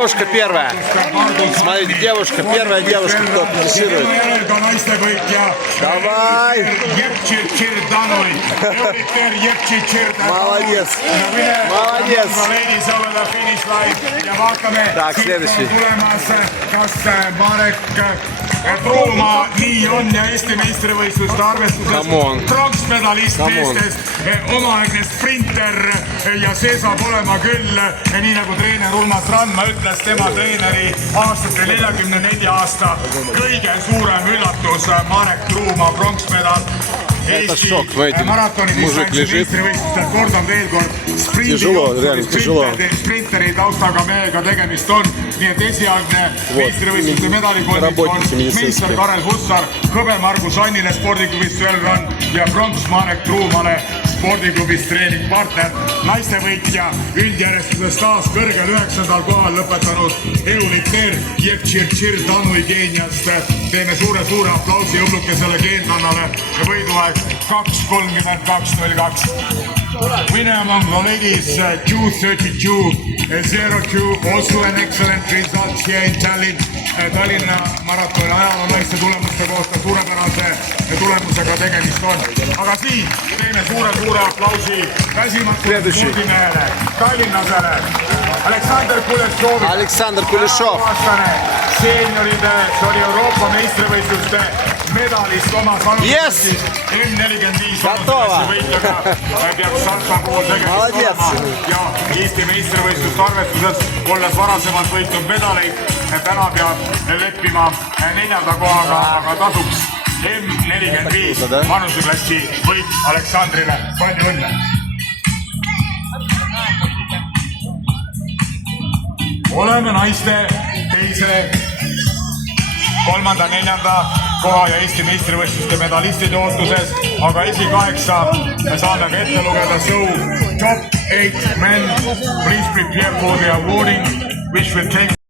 девушка первая. Смотрите, девушка, первая девушка, кто финиширует. Давай. Молодец. Молодец. Так, следующий. Truumaa nii on ja Eesti meistrivõistluste arvestuses pronksmedalist meestest, omaaegne sprinter ja see saab olema küll, nii nagu treener Urmas Randma ütles, tema treeneri aastate 44 aasta kõige suurem üllatus, Marek Truumaa pronksmedal. Eesti maratoni meistrivõistlustel, kordan veel kord, sprinteri taustaga mehega tegemist on, nii et esialgne meistrivõistluste medalikondik on meister Karel Hussar, hõbe Margus Annile spordiklubist Svelran ja pronks Marek Truumale spordiklubist treeningpartner. Naistevõitja üldjärjestuses taas kõrgel 9. kohal lõpetanud Eulikter Jevtširtšir Tanui Keeniast. Teeme suure aplausi õblukesele keendannale ja võiduaeg 2:32:02. Winner among the ladies 2:32:02. Also an excellent result here in Tallinn. Tallinna maratoni ajaloo naiste tulemuste kohta suurepärase tulemusega tegemist on. Aga siin teeme suure aplausi väsimatule spordimehele, Tallinnasele, Aleksandr Kulešov. Seenioride, see oli Euroopa meistrivõistluste medalist oma sanuses M45 võitjaga peaks Saksa pool tegemist olema ja Eesti meistrivõistluste arvestuses, olles varasemalt võitnud medaleid, täna peab leppima 4. kohaga, aga tasuks M45 vanuseklassi võit Aleksandrile. Palju õnne! Oleme naiste teise, 3., 4. koha ja Eesti meistrivõistluste medalistide ootuses, aga esi-8 me saame ka ette lugeda. So, top 8 men, please prepare for the awarding, which will take